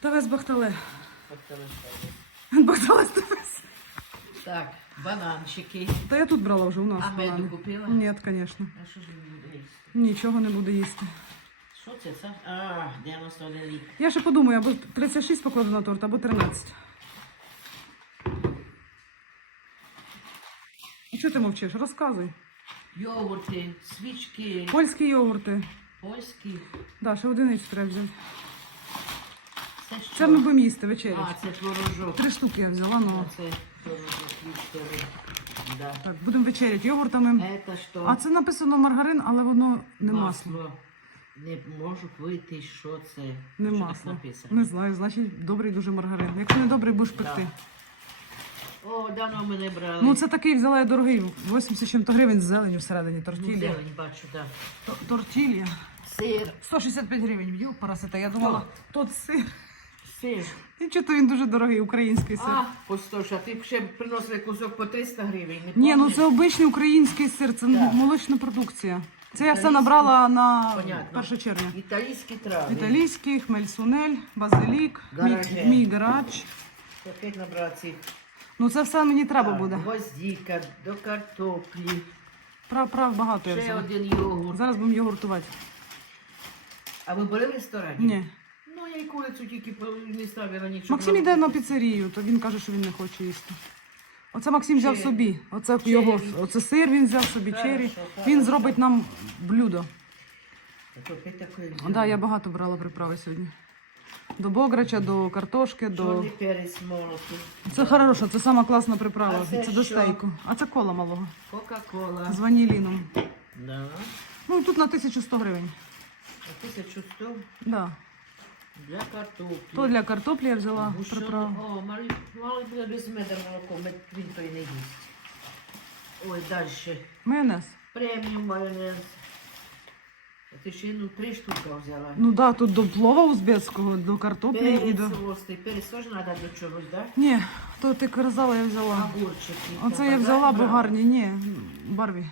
Тавес Бахтале. Бахтале. Бахтале Тавес. Так, бананчики. Та я тут брала вже у нас. А меду банани. купила? Ні, звісно. А що ж він буде їсти? Нічого не буду їсти. Що це? це? А, 91 рік. Я ще подумаю, або 36 покладу на торт, або 13. А чого ти мовчиш? Розказуй. Йогурти, свічки, Польські йогурти. польські. Да, ще одиницю треба взяти. Це що? Це ми будемо їсти вечерю. А, це творожок. Три штуки я взяла, ну. Це творожок. Да. Так, будемо вечеряти йогуртами. Это що? А це написано маргарин, але воно не масло. Не можу вийти, що це. Не що масло. Написано. Не знаю, значить добрий дуже маргарин. Якщо не добрий, будеш пекти. О, давно ми не брали. Ну це такий взяла я дорогий, 80 чим-то гривень з зеленю всередині, Ну, тортілля. зелень бачу, так. Тортілля. Сир. 165 гривень, б'ю парасита. Я думала, тут сир. Сир. І чого він дуже дорогий, український сир. А, по 100, а ти б ще приносили кусок по 300 гривень. Не Ні, ну це обичний український сир, це Так. молочна продукція. Це я все Італійський. набрала на Понятно. 1 червня. Італійські трави. Італійський, хмель-сунель, базилік, мій, Гараже. мій гарач. Опять набрати цих. Ну це все мені треба Так, буде. Гвоздіка, до картоплі. Прав, прав, багато я Ще взяла. один йогурт. Зараз будемо йогуртувати. А ви були в ресторані? Ні. Ну, я й курицю тільки не ставила нічого. Максим йде на піцерію, то він каже, що він не хоче їсти. Оце Максим взяв Черрі. собі. Оце Черрі. його, оце сир він взяв собі, Хорошо, чері. Він зробить нам блюдо. Так, да, я багато брала приправи сьогодні. До бограча, до картошки, до. Перець молотий. Це хорошо, це сама класна приправа. А це це до що? стейку. А це кола малого. Кока-кола. З ваніліном. Да. Ну тут на 1100 гривень. А 1100 Да. Для картоплі. То для картоплі я взяла Гущон- приправу. О, мали, мали буде без меда молоко, мед він то не їсть. Ой, далі. Майонез. Преміум майонез. А ти ще ну, три штуки взяла. Ну да, тут до плова узбецького, до картоплі і Перець до. острий, перець теж треба до чогось, так? Ні, то ти казала, я взяла. Огурчики. Оце я взяла, бо гарні. Ні, барві.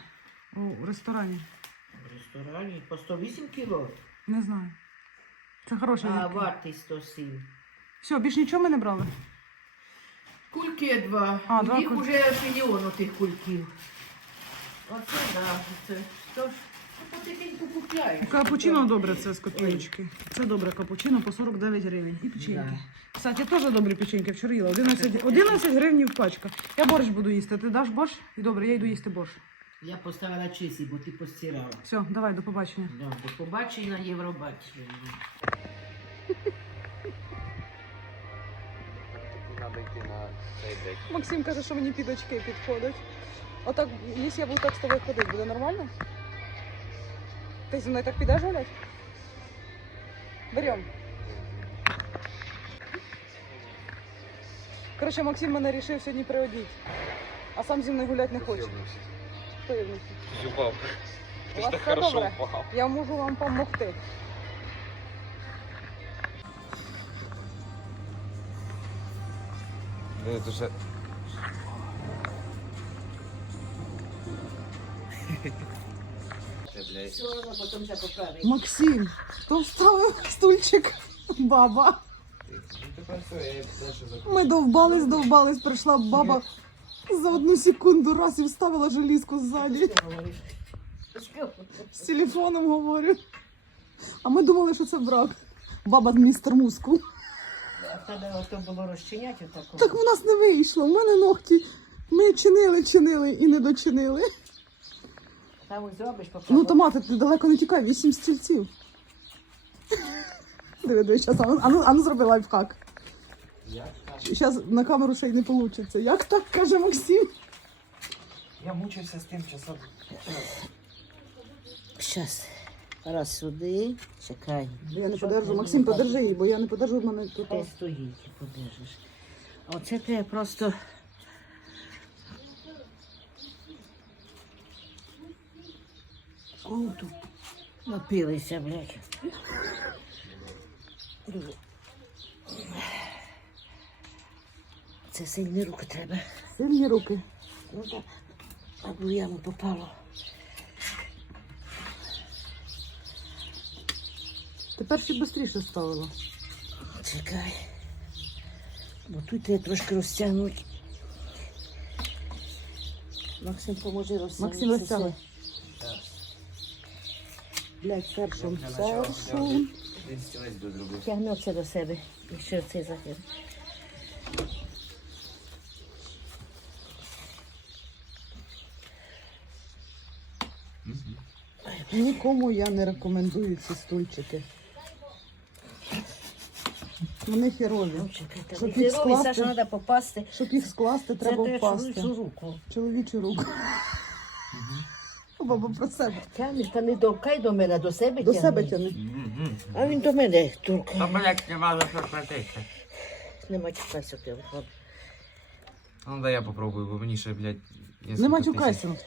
У ресторані. В ресторані по 108 кіло, Не знаю. Це хороші. а вартість 107. Все, більш нічого ми не брали. Кульки два. А, два них кульки. вже мільйон тих кульків. Оце да, це ж ну, потихеньку купляють. Капучино добре, це з копійочки. Це добре капучино по 49 гривень. І печеньки. Кстати, теж добрі печеньки вчора їла. 11, 11 гривень пачка. Я борщ буду їсти. Ти даш борщ? І добре, я йду їсти борщ. Я поставила чисі, бо ти постирала. Все, давай, до побачення. Да, до побачення день. Максим каже, що мені під очки підходить. Отак, якщо я буду так з тобою ходити, буде нормально? Ти зі мною так підеш гулять? Берем. Коротше, Максим мене вирішив сьогодні приодіти. А сам зі мною гуляти не хоче. Євнувся? Зюбав. Ти ж так хорошо впав. Я можу вам допомогти. Ще поправимо. Максим, хто вставив стульчик? Баба. Ми довбались, довбались, прийшла баба за одну секунду раз і вставила желізку ззаді. З телефоном говорю. А ми думали, що це брак. Баба містер мускул. А треба ото було розчиняти отако. Так в нас не вийшло. У мене ногті. Ми чинили, чинили і не дочинили. Там ось зробиш, поки. Ну, томати, ти далеко не тікай, вісім стільців. Диви, диви, щас, ану, ану, ану зроби лайфхак. Як? Зараз на камеру ще й не вийде. Як так каже Максим? Я мучився з тим часом. Щас. Раз сюди. Чекай. Я не подержу. Максим, подержи її, бо я не подержу в мене тут. Хай стоїть, подержиш. Оце треба просто. О, тут напилися, блядь. Це сильні руки треба. Сильні руки. Ну так, або яму попало. Тепер ще швидше ставила. Чекай. Бо тут треба трошки розтягнути. Максим поможе розтягнути. Максим, розтягуй. Так. Блять, першим, першим. Оце до себе. І ще оцей захід. Нікому я не рекомендую ці стульчики. Вони херові. Щоб їх скласти. Саша, треба попасти. Щоб їх скласти, треба Це впасти. теж руку. Чоловічу руку. Баба про себе. Тягнеш, та не довкай до мене, до себе До себе тяни. А він до мене тук. Та, блядь, нема за що хватитися. Не матюкайся, телефон. Ну, да я попробую, бо мені ще, блядь, Не несколько матюкайся. тисяч.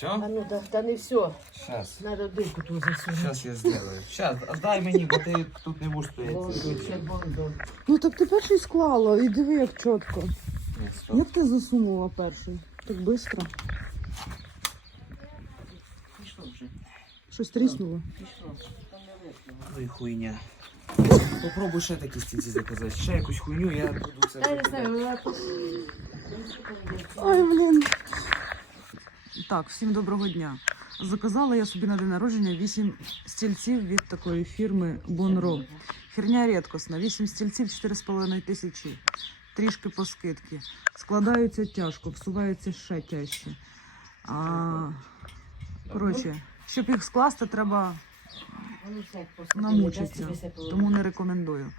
Все? А ну, та, та не все. Щас. На родинку тут засунути. Щас я сделаю. А дай мені, бо ти тут не будеш стояти. Ще бонду. Ну так ти перший склала і диви, як чітко. Ні, стоп. Як ти засунула перший? Так швидко. Пішло вже. Щось тріснуло. Пішло. Там не вийшло. Ой, хуйня. Попробуй ще такі стільці заказати. Ще якусь хуйню, я буду це. Я не знаю. Ой, блін. Так, всім доброго дня. Заказала я собі на день народження 8 стільців від такої фірми Бонро. Херня рідкісна. 8 стільців 4,5 тисячі. Трішки по скидки. Складаються тяжко, всуваються ще тяжче. А, коротше, щоб їх скласти, треба все тому не рекомендую.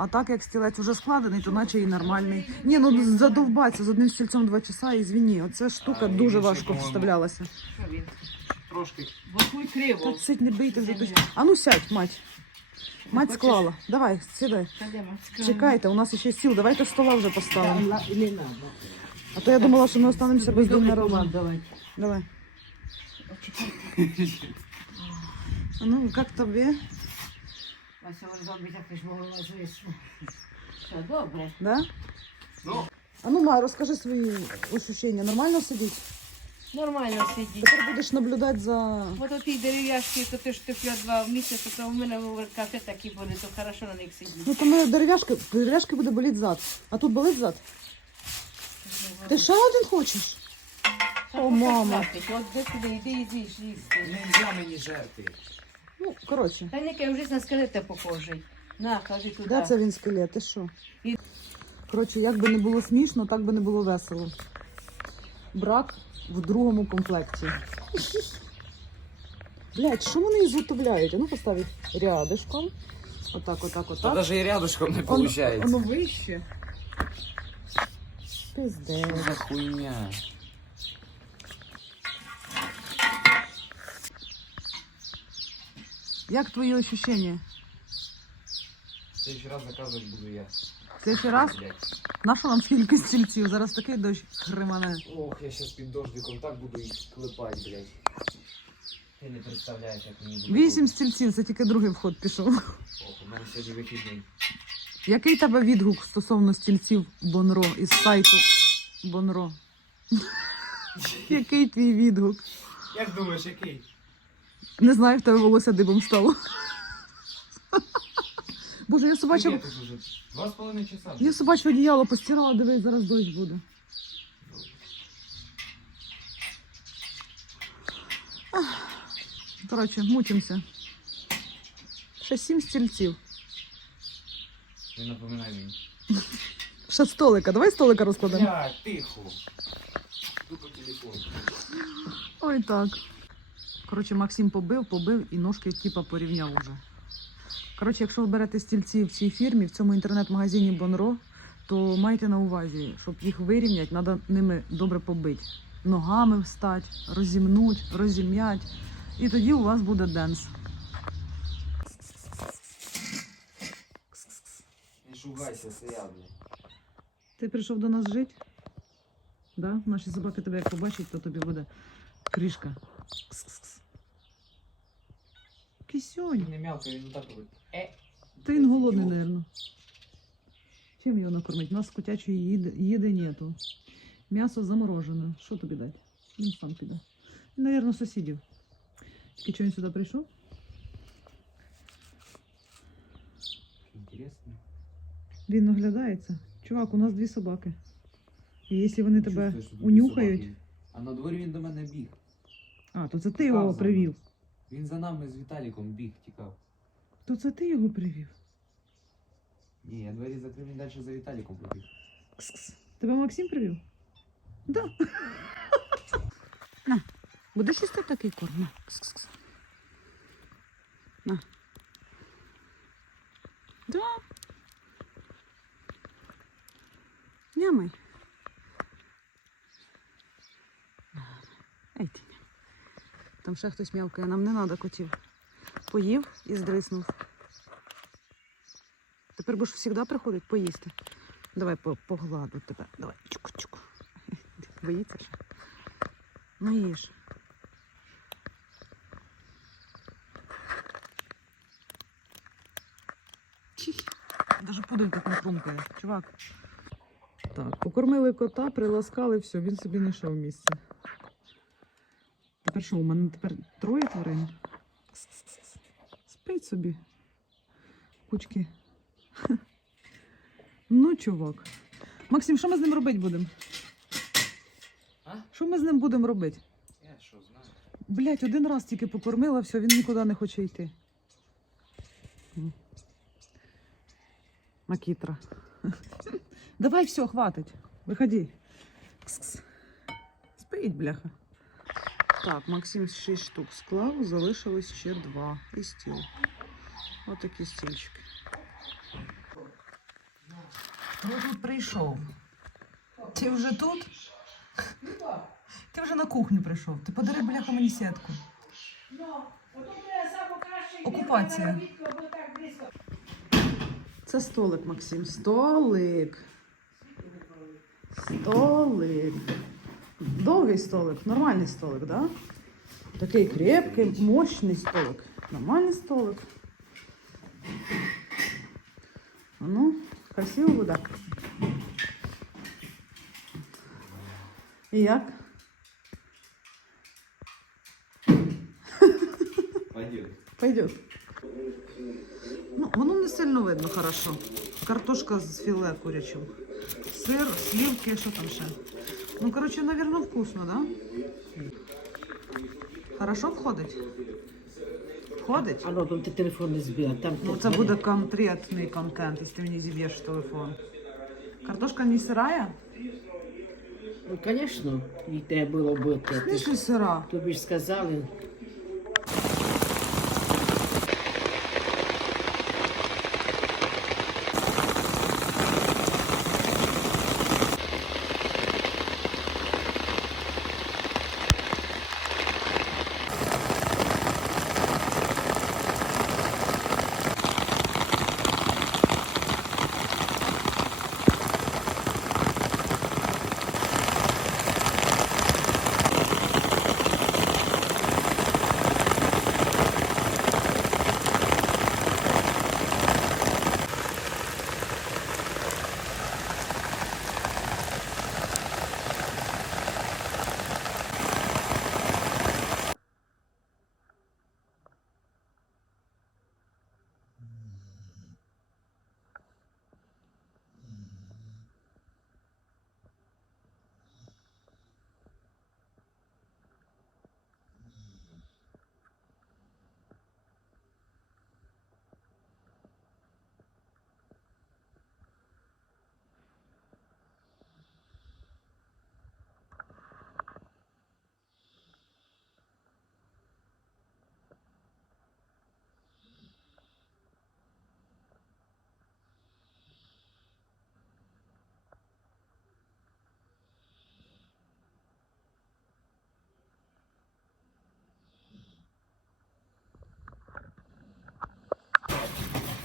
А так як стілець уже складений, то наче і нормальний. Ні, ну задовбаться з одним стільцем два часа і звіні. Оця штука А, і дуже він ще, важко по-моєму, вставлялася. Що він? Трошки. Бокуй криво. Та сидь, не бийте вже точно. А ну сядь, мать. Мать Хочеш? склала. Давай, сідай. Та де мацька? Чекайте, у нас ще сіл. Давайте стола вже поставимо. Та, і не надо. А то я думала, що ми останемося без дня Добре, народження. командувати. Давай. О, чекай. А ну, як тобі? Вася робить, як ж могла звісно. Все, добре. Да? Ну. А ну, Ма, розкажи свої ощущення. Нормально сидіть? Нормально сидіть. Тепер будеш наблюдати за... От оті дерев'яшки, то ти ж ти два в місяць, то в мене в кафе такі були, то хорошо на них сидіти. Ну, то ми дерев'яшки, дерев'яшки буде боліти зад. А тут болить зад? Ти ще один хочеш? О, мама. От де туди, йди, йди, йди. Нельзя мені жерти. Ну, коротше. Та не вже на скелета похожий. На, кажи туди. Де це він скелет? Ти що? І- Коротше, як би не було смішно, так би не було весело. Брак в другому комплекті. Блять, що вони ізготовляють? А ну постав їх рядишком. Отак, отак, Та отак. навіть і рядышком не Воно- виходить. Воно вище. Що Пиздець. за хуйня? Як твої ощущення? Следующий раз заказувати буду я. Це ще раз? Блядь. Наша нам скільки стільців? Зараз такий дощ хримане. Ох, я сейчас під дождиком так буду їх клепати, блядь. Ти не представляєш, як мені буде. Вісім стільців, це тільки другий вход пішов. Ох, у мене сьогодні вихідний. Який тебе відгук стосовно стільців Бонро із сайту Бонро? Який твій відгук? Як думаєш, який? Не знаю, в тебе волосся дибом стало. Боже, я уже? Два з половиною часа. я собаче одіяло постирала, дивись, зараз дощ буде. Коротше, мучимося. Ще сім стільців. Не напоминай мені. Ще столика. Давай столика розкладемо. Бля, тихо. Йду по телефону. Ой, так. Коротше, Максим побив, побив і ножки типа порівняв уже. Коротше, якщо ви берете стільці в цій фірмі, в цьому інтернет-магазині Бонро, то майте на увазі, щоб їх вирівняти, треба ними добре побити. Ногами встати, розімнуть, розім'ять. І тоді у вас буде денс. Не шугайся, стояв. Ти прийшов до нас жити? Да? Наші собаки тебе як побачать, то тобі буде кришка. Кс-кс-кс. Кисюнь. Не м'явка, він так робить. Та він голодний, напевно. Чим його накормить? У нас котячої їди, їди нету. М'ясо заморожене. Що тобі дати? Він сам піде. Він, Навірно, сусідів. Тільки чого він сюди прийшов? Інтересно. Він оглядається. Чувак, у нас дві собаки. І якщо вони тебе Чувствую, що тут унюхають. собаки. А на дворі він до мене біг. А, то це ти його привів. Він за нами з Віталіком біг, тікав. То це ти його привів. Ні, я двері закрив, він далі за Віталіком побіг. Кс-кс. Тебе Максим привів? Да. На. Будеш їсти такий корм? На. Кс-кс-кс. На. Да. Нямай. Ей ти. Там ще хтось м'явкає, нам не треба котів. Поїв і здриснув. Тепер будеш завжди приходити поїсти. Давай погладу тебе. Давай. Чуку-чуку. Боїться ще? Ну їж. Даже пудель так не хрумкає. Чувак. Так, покормили кота, приласкали, все, він собі знайшов місце. Тепер що, у мене тепер троє тварин? Спить собі. Кучки. Ну, чувак. Максим, що ми з ним робити будемо? Що ми з ним будемо робити? Я що знаю. Блять, один раз тільки покормила, все, він нікуди не хоче йти. Макітра. Давай все, хватить. Виходи. Кс-кс. Спить, бляха. Так, Максим 6 штук склав, залишилось ще два. І стіл. Отакі стільчики. Хто тут прийшов? Ти вже тут? Ти вже на кухню прийшов. Ти подари бляха мені сітку. Окупація. Це столик, Максим. Столик. Столик. Довгий столик, нормальний столик, да? Такий крепкий, мощний столик. Нормальний столик. Ну, красиво буде. І як? Пойдет. Пойдет. Ну, воно не сильно видно хорошо. Картошка з філе курячим. Сир, сливки, що там ще? Ну, коротше, наверное, вкусно, да? Хорошо входить? Входить? А ну, там ти телефон не збив, там Ну, це буде конкретний контент, якщо ти мені зіб'єш телефон. Картошка не сирая? Ну, звісно, і треба було бути. Ти ж- сира. Тобі ж сказали.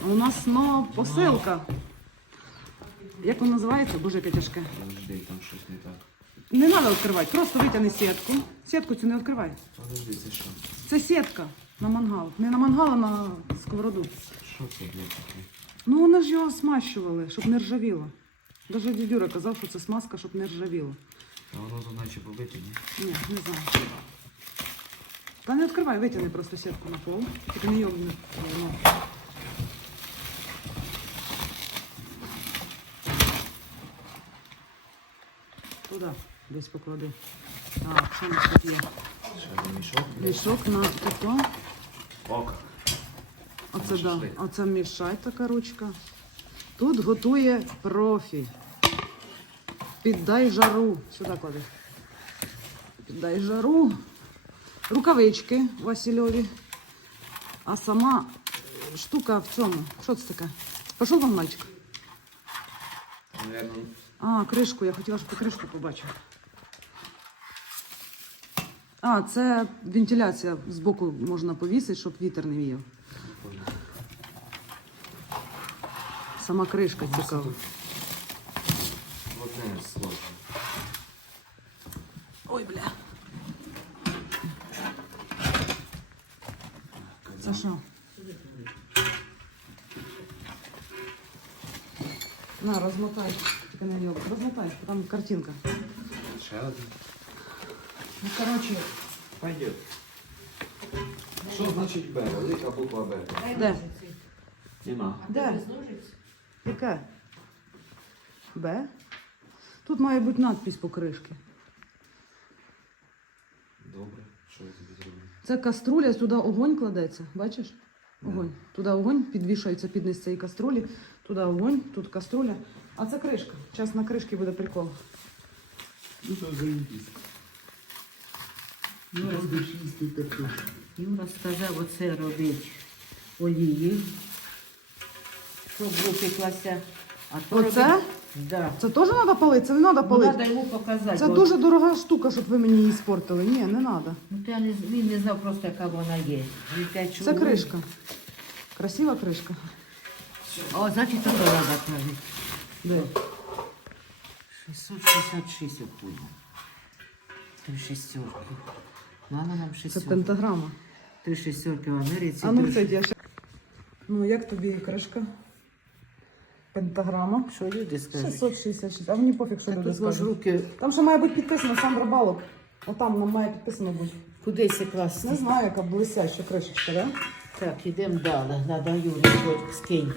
У нас знову посилка. Як вона називається? Боже, яке тяжке. Подожди, там щось не так. Не треба відкривати, просто витягни сітку. Сітку цю не відкривай. Подожди, це що? Це сітка на мангал. Не на мангал, а на сковороду. Що це, блядь, таке? Ну вони ж його смащували, щоб не ржавіло. Даже дідюра казав, що це смазка, щоб не ржавіло. А воно тут наче побите, ні? Ні, не знаю. Та не відкривай, витягни просто сітку на пол. Тільки не йобни. Ну. сюди десь поклади. Так, що у нас тут є? Ще один мішок. Мішок на тако. Ока. Оце, да. шашлик. Оце мішай така ручка. Тут готує профі. Піддай жару. Сюди клади. Піддай жару. Рукавички Васильові. А сама штука в цьому. Що це таке? Пішов вам мальчик? А, кришку. Я хотіла, щоб ти кришку побачив. А, це вентиляція збоку можна повісити, щоб вітер не віяв. Сама кришка цікава. Ой, бля. Це що? На, розмотай. Тільки не. Розмотай, там картинка. Ще один. Ну, коротше, Пойдет. Що значить Б? Велика буква Б. де? Нема. Де? Яке? Б? Тут має бути надпись по кришці. Добре. Що я тобі зроблю? Це каструля, сюди огонь кладеться. Бачиш? Огонь. Туди огонь підвішується під низ цієї каструлі. Туди огонь, тут каструля. А це кришка. Зараз на кришці буде прикол. Ну то заїбісь. Юра, Юра сказав оце робити олії, щоб випеклася. А то Оце? робить- Да. Це теж треба палити? Це не треба Ну, палити. треба йому показати. Це бо- дуже дорога штука, щоб ви мені її спортили. Ні, не треба. Ну, то я не, з- він не знав просто, яка вона є. Він те, Це кришка. Красива кришка. О, значить, то треба кажуть. Де? 666 оттуда. Три шестерки. Надо нам Це пентаграма. Три шестерки в Америці. А ну це я ще. Ну, як тобі кришка? Пентаграма. Що люди скажуть? 666. А мені пофіг, що Так люди тут ж скажуть. руки Там ще має бути підписано сам рибалок. Отам нам має підписано бути. кудись класти. Не знаю, яка блисяща кришечка, да? Так, ідемо далі. Надо Юрі скинь.